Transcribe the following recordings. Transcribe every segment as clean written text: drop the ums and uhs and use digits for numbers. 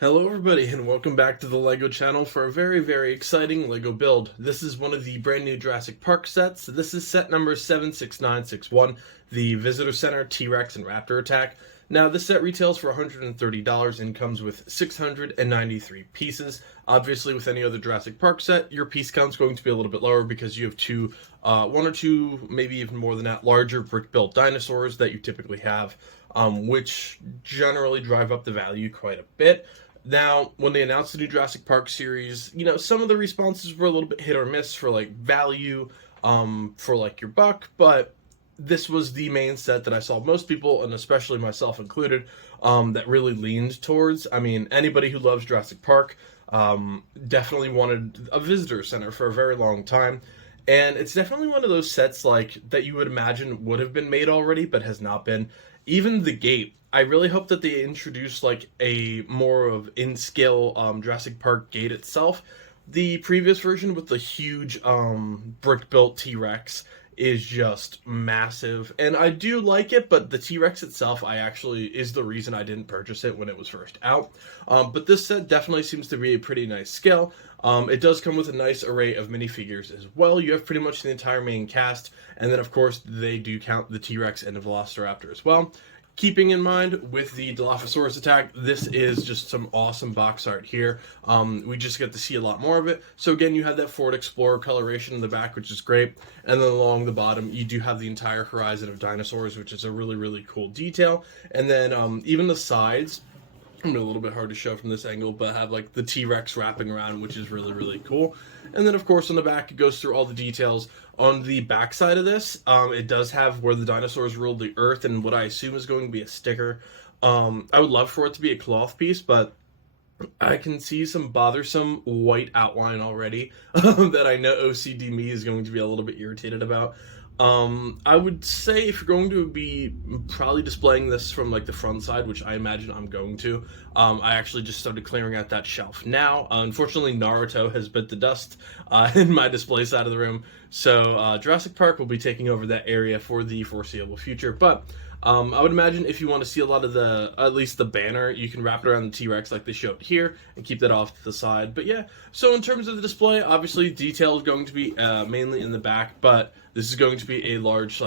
Hello everybody and welcome back to the LEGO channel for a very exciting LEGO build. This is one of the brand new Jurassic Park sets. This is set number 76961, the Visitor Center, T-Rex, and Raptor attack. Now this set retails for $130 and comes with 693 pieces. Obviously with any other Jurassic Park set, your piece count's going to be a little bit lower because you have one or two, maybe even more than that, larger brick-built dinosaurs that you typically have, which generally drive up the value quite a bit. Now, when they announced the new Jurassic Park series, some of the responses were a little bit hit or miss for like value, for like your buck, but this was the main set that I saw most people, and especially myself included, that really leaned towards. I mean, anybody who loves Jurassic Park definitely wanted a visitor center for a very long time. And it's definitely one of those sets like that you would imagine would have been made already, but has not been. Even the gate, I really hope that they introduce like a more of in-scale Jurassic Park gate itself. The previous version with the huge brick-built T-Rex is just massive, and I do like it, but the T-Rex itself is the reason I didn't purchase it when it was first out. But this set definitely seems to be a pretty nice scale. It does come with a nice array of minifigures as well. You have pretty much the entire main cast, and then of course they do count the T-Rex and the Velociraptor as well. Keeping in mind with the Dilophosaurus attack, this is just some awesome box art here. We just get to see a lot more of it. So again, you have that Ford Explorer coloration in the back, which is great. And then along the bottom, you do have the entire horizon of dinosaurs, which is a really cool detail. And then even the sides, a little bit hard to show from this angle, but have like the T-Rex wrapping around, which is really cool. And then of course on the back, it goes through all the details. On the back side of this, it does have where the dinosaurs ruled the earth and what I assume is going to be a sticker. I would love for it to be a cloth piece, but I can see some bothersome white outline already that I know OCD me is going to be a little bit irritated about. I would say if you're going to be probably displaying this from like the front side, which I imagine I'm going to, I actually just started clearing out that shelf now. Unfortunately, Naruto has bit the dust in my display side of the room, so Jurassic Park will be taking over that area for the foreseeable future. But I would imagine if you want to see a lot of at least the banner, you can wrap it around the T-Rex like they showed here and keep that off to the side. But yeah, so in terms of the display, obviously detail is going to be mainly in the back, but this is going to be a large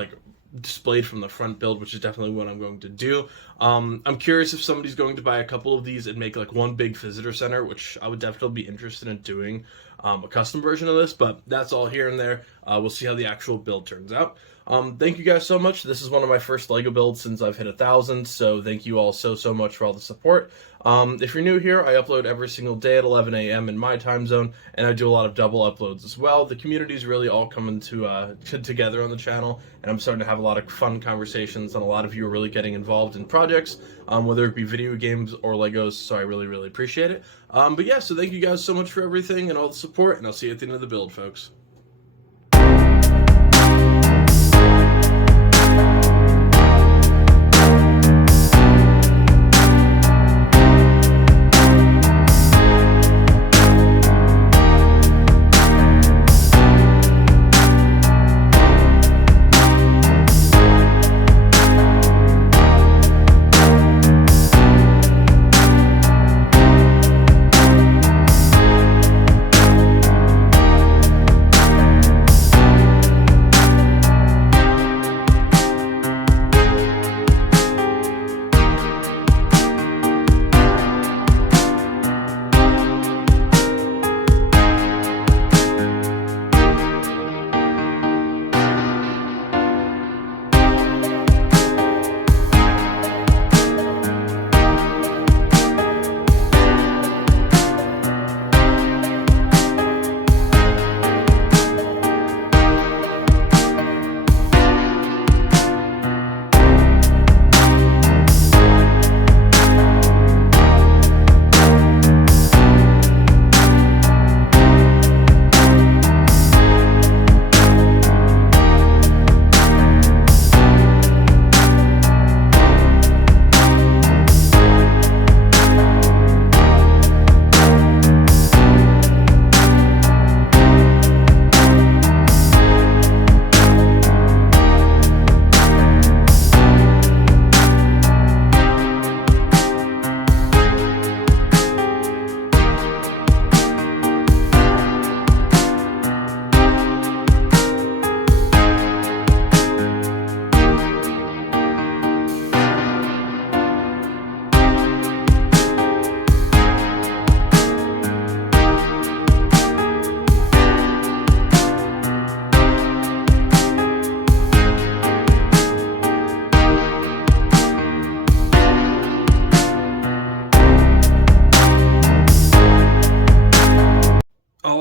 displayed from the front build, which is definitely what I'm going to do. I'm curious if somebody's going to buy a couple of these and make like one big visitor center, which I would definitely be interested in doing a custom version of this, but that's all here and there. We'll see how the actual build turns out. Thank you guys so much. This is one of my first LEGO builds since I've hit 1,000, so thank you all so much for all the support. If you're new here, I upload every single day at 11 a.m. in my time zone, and I do a lot of double uploads as well. The community's really all coming together on the channel, and I'm starting to have a lot of fun conversations, and a lot of you are really getting involved in projects, whether it be video games or Legos, so I really appreciate it. But yeah, so thank you guys so much for everything and all the support, and I'll see you at the end of the build, folks.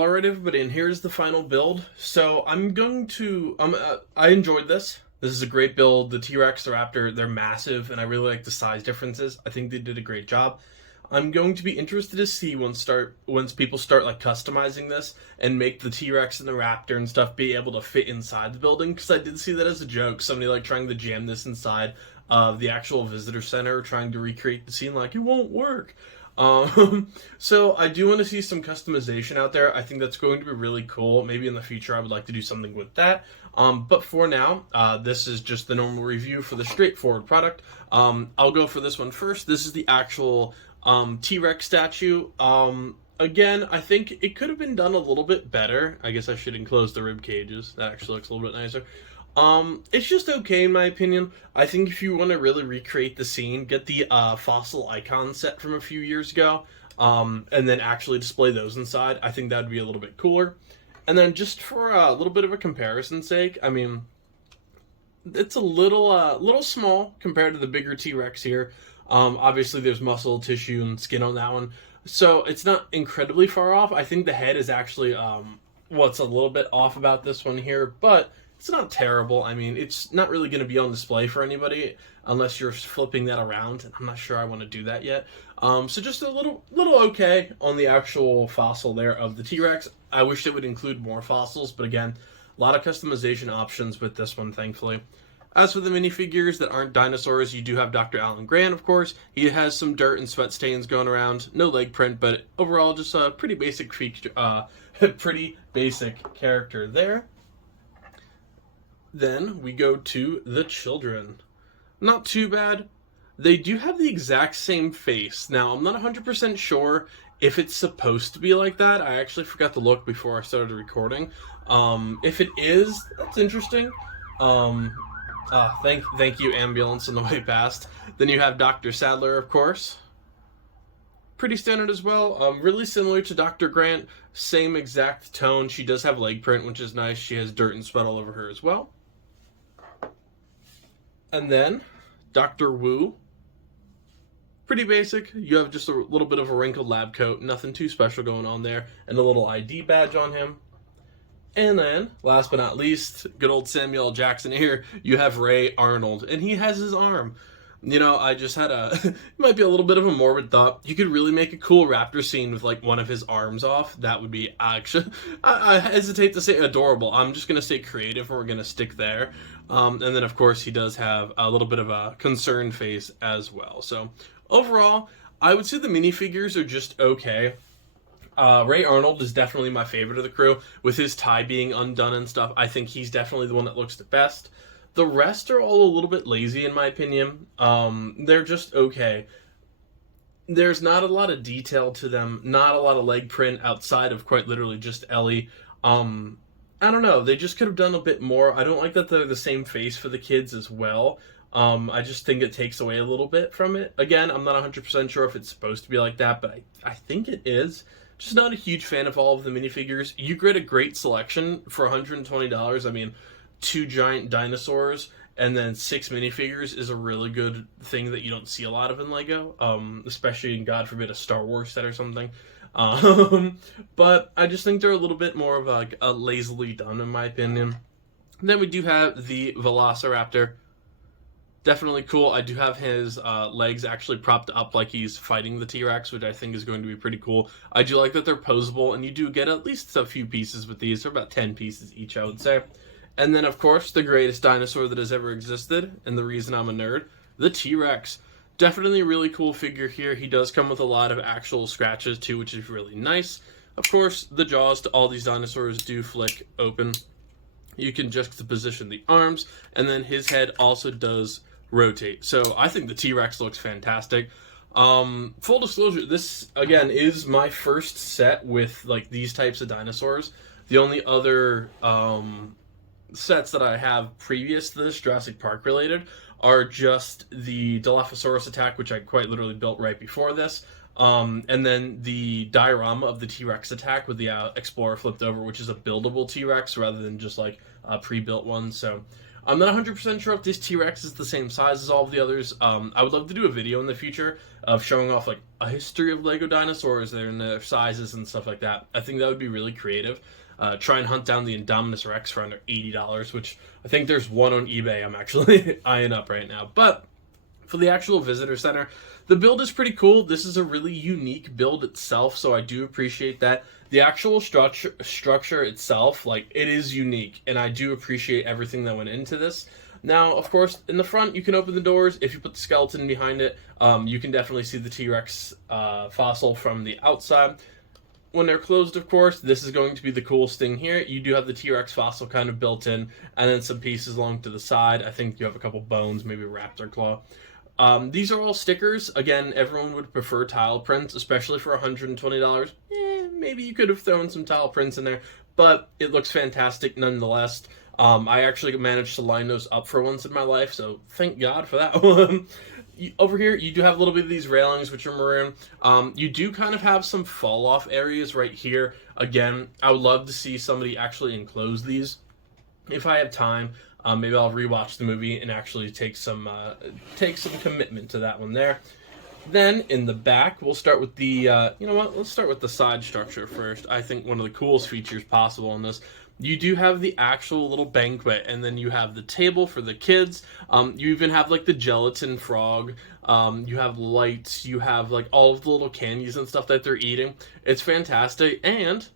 Alright everybody, and here's the final build. So I'm going to, I enjoyed this. This is a great build. The T-Rex, the Raptor, they're massive, and I really like the size differences. I think they did a great job. I'm going to be interested to see once people start like customizing this and make the T-Rex and the Raptor and stuff be able to fit inside the building, because I did see that as a joke. Somebody like trying to jam this inside of the actual visitor center, trying to recreate the scene, like it won't work. So I do want to see some customization out there. I think that's going to be really cool. Maybe in the future I would like to do something with that. But for now, this is just the normal review for the straightforward product. I'll go for this one first. This is the actual T-Rex statue. Again, I think it could have been done a little bit better. I guess I should enclose the rib cages. That actually looks a little bit nicer. It's just okay in my opinion. I think if you want to really recreate the scene, get the fossil icon set from a few years ago, and then actually display those inside. I think that'd be a little bit cooler. And then just for a little bit of a comparison's sake, I mean, it's a little small compared to the bigger T-Rex here. Obviously there's muscle, tissue, and skin on that one, so it's not incredibly far off. I think the head is actually what's a little bit off about this one here, but it's not terrible. I mean, it's not really going to be on display for anybody unless you're flipping that around, and I'm not sure I want to do that yet. So just a little okay on the actual fossil there of the T-Rex. I wish they would include more fossils, but again, a lot of customization options with this one, thankfully. As for the minifigures that aren't dinosaurs, you do have Dr. Alan Grant, of course. He has some dirt and sweat stains going around. No leg print, but overall just a pretty basic feature, pretty basic character there. Then we go to the children. Not too bad. They do have the exact same face. Now, I'm not 100% sure if it's supposed to be like that. I actually forgot to look before I started recording. If it is, that's interesting. Thank you, ambulance on the way past. Then you have Dr. Sadler, of course. Pretty standard as well. Really similar to Dr. Grant. Same exact tone. She does have leg print, which is nice. She has dirt and sweat all over her as well. And then Dr. Wu. Pretty basic. You have just a little bit of a wrinkled lab coat. Nothing too special going on there. And a little ID badge on him. And then, last but not least, good old Samuel L. Jackson here. You have Ray Arnold. And he has his arm. You know, I just had it might be a little bit of a morbid thought. You could really make a cool Raptor scene with, like, one of his arms off. That would be actually, I hesitate to say adorable. I'm just going to say creative, and we're going to stick there. And then, of course, he does have a little bit of a concerned face as well. So, overall, I would say the minifigures are just okay. Ray Arnold is definitely my favorite of the crew. With his tie being undone and stuff, I think he's definitely the one that looks the best. The rest are all a little bit lazy, in my opinion. They're just okay. There's not a lot of detail to them, not a lot of leg print outside of quite literally just Ellie. I don't know, they just could have done a bit more. I don't like that they're the same face for the kids as well. I just think it takes away a little bit from it. Again, I'm not 100% sure if it's supposed to be like that, but I think it is. Just not a huge fan of all of the minifigures. You get a great selection for $120. I mean, 2 giant dinosaurs and then 6 minifigures is a really good thing that you don't see a lot of in LEGO, especially in, God forbid, a Star Wars set or something. But I just think they're a little bit more of a lazily done, in my opinion. And then we do have the Velociraptor. Definitely cool. I do have his legs actually propped up like he's fighting the T-Rex, which I think is going to be pretty cool. I do like that they're posable, and you do get at least a few pieces with these. They're about 10 pieces each, I would say. And then, of course, the greatest dinosaur that has ever existed, and the reason I'm a nerd, the T-Rex. Definitely a really cool figure here. He does come with a lot of actual scratches, too, which is really nice. Of course, the jaws to all these dinosaurs do flick open. You can juxtaposition the arms, and then his head also does rotate. So I think the T-Rex looks fantastic. Full disclosure, this, again, is my first set with, like, these types of dinosaurs. The only other sets that I have previous to this, Jurassic Park related, are just the Dilophosaurus attack, which I quite literally built right before this, and then the diorama of the T-Rex attack with the Explorer flipped over, which is a buildable T-Rex rather than just like a pre-built one. So I'm not 100% sure if this T-Rex is the same size as all of the others. I would love to do a video in the future of showing off like a history of Lego dinosaurs and their sizes and stuff like that. I think that would be really creative. Try and hunt down the Indominus Rex for under $80, which I think there's one on eBay I'm actually eyeing up right now. But for the actual visitor center, the build is pretty cool. This is a really unique build itself, so I do appreciate that. The actual structure itself, like, it is unique, and I do appreciate everything that went into this. Now, of course, in the front, you can open the doors. If you put the skeleton behind it, you can definitely see the T-Rex fossil from the outside. When they're closed, of course, this is going to be the coolest thing here. You do have the T-Rex fossil kind of built in, and then some pieces along to the side. I think you have a couple bones, maybe a raptor claw. These are all stickers. Again, everyone would prefer tile prints, especially for $120. Maybe you could have thrown some tile prints in there, but it looks fantastic nonetheless. I actually managed to line those up for once in my life, so thank God for that one. Over here, you do have a little bit of these railings, which are maroon. You do kind of have some fall-off areas right here. Again, I would love to see somebody actually enclose these. If I have time, maybe I'll rewatch the movie and actually take some commitment to that one there. Then, in the back, we'll start with the, you know what, let's start with the side structure first. I think one of the coolest features possible in this. You do have the actual little banquet, and then you have the table for the kids. You even have, like, the gelatin frog. You have lights. You have, like, all of the little candies and stuff that they're eating. It's fantastic, and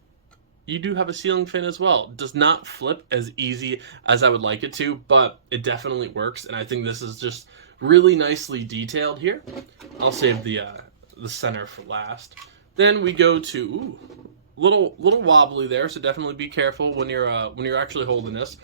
you do have a ceiling fan as well. It does not flip as easy as I would like it to, but it definitely works, and I think this is just really nicely detailed here. I'll save the center for last. Then we go to little wobbly there, so definitely be careful when you're actually holding this.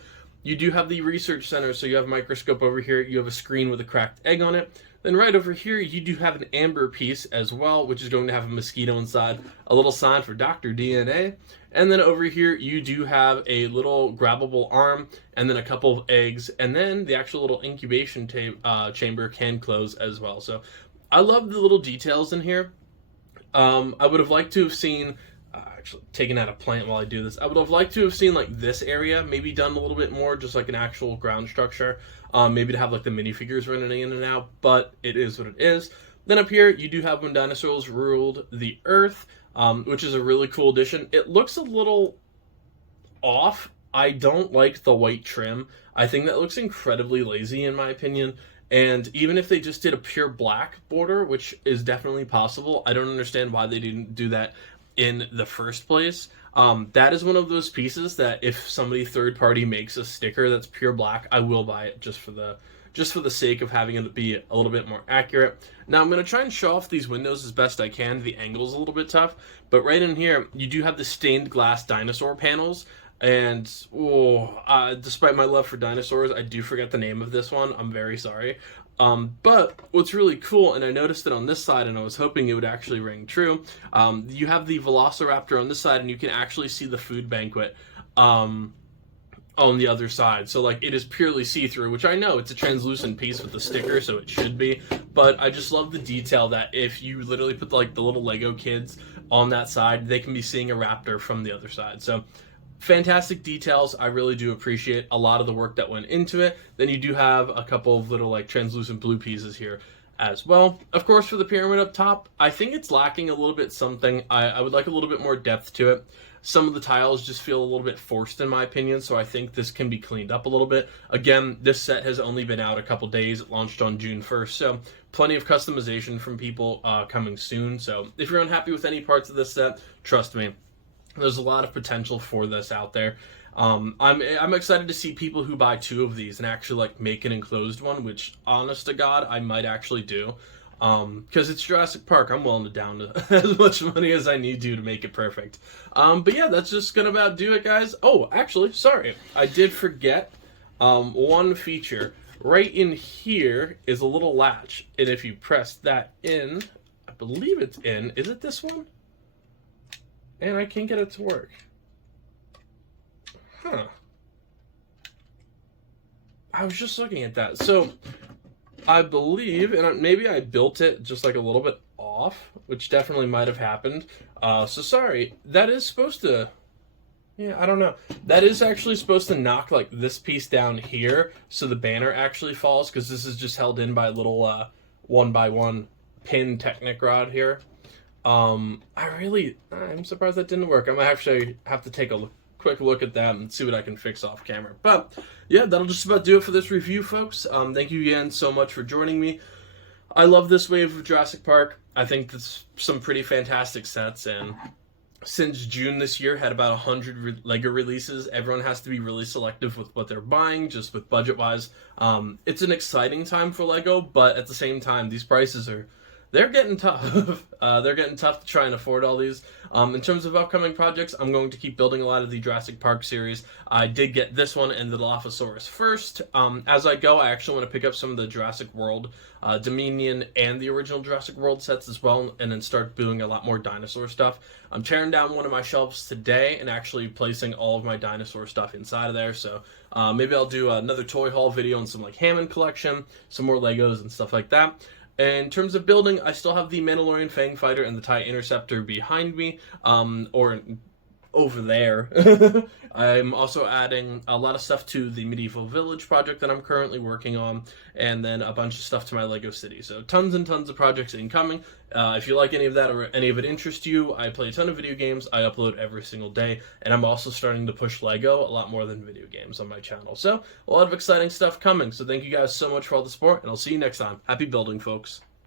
You do have the research center, so you have a microscope over here. You have a screen with a cracked egg on it. Then right over here, you do have an amber piece as well, which is going to have a mosquito inside, a little sign for Dr. DNA. And then over here, you do have a little grabbable arm, and then a couple of eggs, and then the actual little incubation chamber can close as well. So I love the little details in here. I would have liked to have seen, actually taking out a plant while I do this, I would have liked to have seen, like, this area maybe done a little bit more, just like an actual ground structure. Maybe to have, like, the minifigures running in and out, but it is what it is. Then up here, you do have When Dinosaurs Ruled the Earth, which is a really cool addition. It looks a little off. I don't like the white trim. I think that looks incredibly lazy in my opinion. And even if they just did a pure black border, which is definitely possible, I don't understand why they didn't do that in the first place. That is one of those pieces that if somebody third party makes a sticker that's pure black, I will buy it just for the sake of having it be a little bit more accurate. Now I'm going to try and show off these windows as best I can. The angle's a little bit tough, but right in here you do have the stained glass dinosaur panels. And despite my love for dinosaurs, I do forget the name of this one. I'm very sorry. But what's really cool, and I noticed it on this side, and I was hoping it would actually ring true, you have the Velociraptor on this side, and you can actually see the food banquet on the other side. So, like, it is purely see-through, which I know it's a translucent piece with the sticker, so it should be. But I just love the detail that if you literally put, like, the little Lego kids on that side, they can be seeing a raptor from the other side. So fantastic details. I really do appreciate a lot of the work that went into it. Then you do have a couple of little, like, translucent blue pieces here as well. Of course, for the pyramid up top, I think it's lacking a little bit something. I would like a little bit more depth to it. Some of the tiles just feel a little bit forced in my opinion, so I think this can be cleaned up a little bit. Again, this set has only been out a couple days. It launched on June 1st, so plenty of customization from people coming soon. So if you're unhappy with any parts of this set, trust me, there's a lot of potential for this out there. I'm excited to see people who buy two of these and actually, like, make an enclosed one, which, honest to God, I might actually do. Because it's Jurassic Park, I'm willing to down to as much money as I need to make it perfect. But yeah, that's just gonna about do it, guys. Oh, actually, sorry, I did forget one feature. Right in here is a little latch, and if you press that in, I believe it's in. Is it this one? And I can't get it to work. Huh. I was just looking at that. So, I believe, and maybe I built it just like a little bit off, which definitely might have happened. So sorry. That is supposed to, yeah, I don't know. That is actually supposed to knock, like, this piece down here so the banner actually falls, because this is just held in by a little 1x1 pin Technic rod here. I'm surprised that didn't work. I might actually have to take a quick look at that and see what I can fix off camera. But yeah, that'll just about do it for this review, folks. Thank you again so much for joining me. I love this wave of Jurassic Park. I think that's some pretty fantastic sets, and since June this year had about 100 Lego releases, everyone has to be really selective with what they're buying, just with budget-wise. It's an exciting time for Lego, but at the same time, these prices they're getting tough. They're getting tough to try and afford all these. In terms of upcoming projects, I'm going to keep building a lot of the Jurassic Park series. I did get this one and the Dilophosaurus first. As I go, I actually want to pick up some of the Jurassic World, Dominion, and the original Jurassic World sets as well, and then start doing a lot more dinosaur stuff. I'm tearing down one of my shelves today and actually placing all of my dinosaur stuff inside of there, so maybe I'll do another toy haul video on some like Hammond collection, some more Legos and stuff like that. In terms of building, I still have the Mandalorian Fang Fighter and the TIE Interceptor behind me, or over there. I'm also adding a lot of stuff to the Medieval Village project that I'm currently working on, and then a bunch of stuff to my Lego City. So tons and tons of projects incoming. If you like any of that or any of it interests you, I play a ton of video games. I upload every single day, and I'm also starting to push Lego a lot more than video games on my channel. So a lot of exciting stuff coming. So thank you guys so much for all the support, and I'll see you next time. Happy building, folks.